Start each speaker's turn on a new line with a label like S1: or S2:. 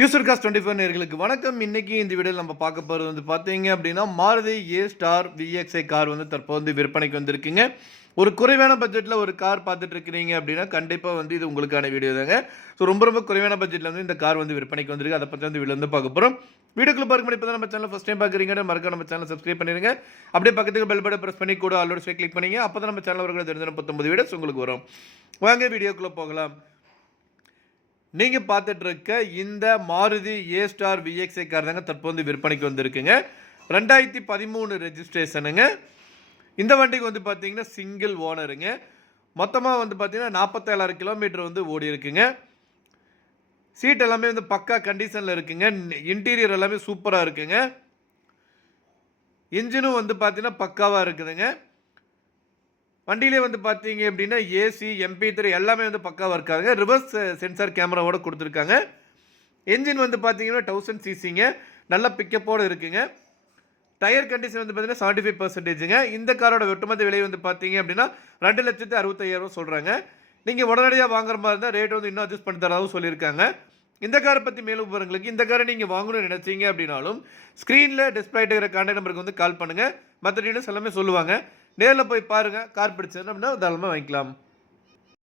S1: User cost twenty four நேர்களுக்கு வணக்கம். இன்னைக்கு இந்த வீடியோவில் நம்ம பார்க்க போகிறது வந்து பார்த்தீங்க அப்படின்னா Maruti A Star VXI car வந்து தற்போது வந்து விற்பனைக்கு வந்திருக்குங்க. ஒரு குறைவான பட்ஜெட்டில் ஒரு கார் பார்த்துட்டு இருக்கிறீங்க அப்படின்னா கண்டிப்பாக வந்து இது உங்களுக்கான வீடியோ தாங்க. ஸோ ரொம்ப ரொம்ப குறைவான பட்ஜெட்டில் வந்து இந்த கார் வந்து விற்பனைக்கு வந்திருக்கு. அதை பற்றி வந்து வீடியோ வந்து பார்க்க போகிறோம் வீடியோக்குள்ள பார்க்க முடியும் நம்ம சேனல் ஃபஸ்ட் டைம் பார்க்குறீங்க மறக்க நம்ம சேனல் சப்ஸ்கிரைப் பண்ணிடுங்க. அப்படியே பக்கத்துக்கு பெல் பட்டன் ப்ரெஸ் பண்ணி கூட ஆல்ரெடி கிளிக் பண்ணிங்க. அப்போ தான் நம்ம சேனல் வரக்கூடிய தெரிஞ்சு பத்தொம்பது வீடியோஸ் உங்களுக்கு வரும். வாங்க வீடியோக்குள்ளே போகலாம். நீங்கள் பார்த்துட்டு இருக்க இந்த Maruti A Star VXI car தாங்க தற்போது விற்பனைக்கு வந்திருக்குங்க. ரெண்டாயிரத்தி பதிமூணு ரெஜிஸ்ட்ரேஷனுங்க. இந்த வண்டிக்கு வந்து பார்த்தீங்கன்னா சிங்கிள் ஓனருங்க மொத்தமாக வந்து பார்த்தீங்கன்னா நாற்பத்தேழாயிரம் கிலோமீட்டர் வந்து ஓடி இருக்குங்க சீட் எல்லாமே வந்து பக்கா கண்டிஷனில் இருக்குங்க. இன்டீரியர் எல்லாமே சூப்பராக இருக்குங்க. இன்ஜினும் வந்து பார்த்தீங்கன்னா பக்காவாக இருக்குதுங்க. வண்டியிலே வந்து பார்த்தீங்க அப்படின்னா ஏசி எம்பி த்ரீ எல்லாமே வந்து பக்காவாக இருக்காங்க. ரிவர்ஸ் சென்சார் கேமராவோட கொடுத்துருக்காங்க. என்ஜின் வந்து பார்த்தீங்கன்னா தௌசண்ட் சிசிங்க நல்ல பிக்கப்போடு இருக்குங்க. டயர் கண்டிஷன் வந்து பார்த்தீங்கன்னா செவன்ட்டி ஃபைவ் பர்சன்டேஜுங்க இந்த காரோட ஒட்டுமொத்த விலை வந்து பார்த்தீங்க அப்படின்னா ரெண்டு லட்சத்து அறுபத்தையாயிரம் சொல்கிறாங்க நீங்கள் உடனடியாக வாங்குற மாதிரி இருந்தால் ரேட் வந்து இன்னும் அட்ஜஸ்ட் பண்ணி தரதாகவும் சொல்லியிருக்காங்க. இந்த காரை பற்றி மேலும் விவரங்களுக்கு இந்த காரை நீங்கள் வாங்கணும்னு நினச்சிங்க அப்படின்னாலும் ஸ்க்ரீனில் டிஸ்பிளே இருக்கிற கான்டாக்ட் நம்பருக்கு வந்து கால் பண்ணுங்கள் மற்ற டீட்டெயில்ஸ் எல்லாமே சொல்லுவாங்க. நேரில் போய் பாருங்கள் கார் பிடிச்சது அப்படின்னா தாராளமாக வாங்கிக்கலாம்.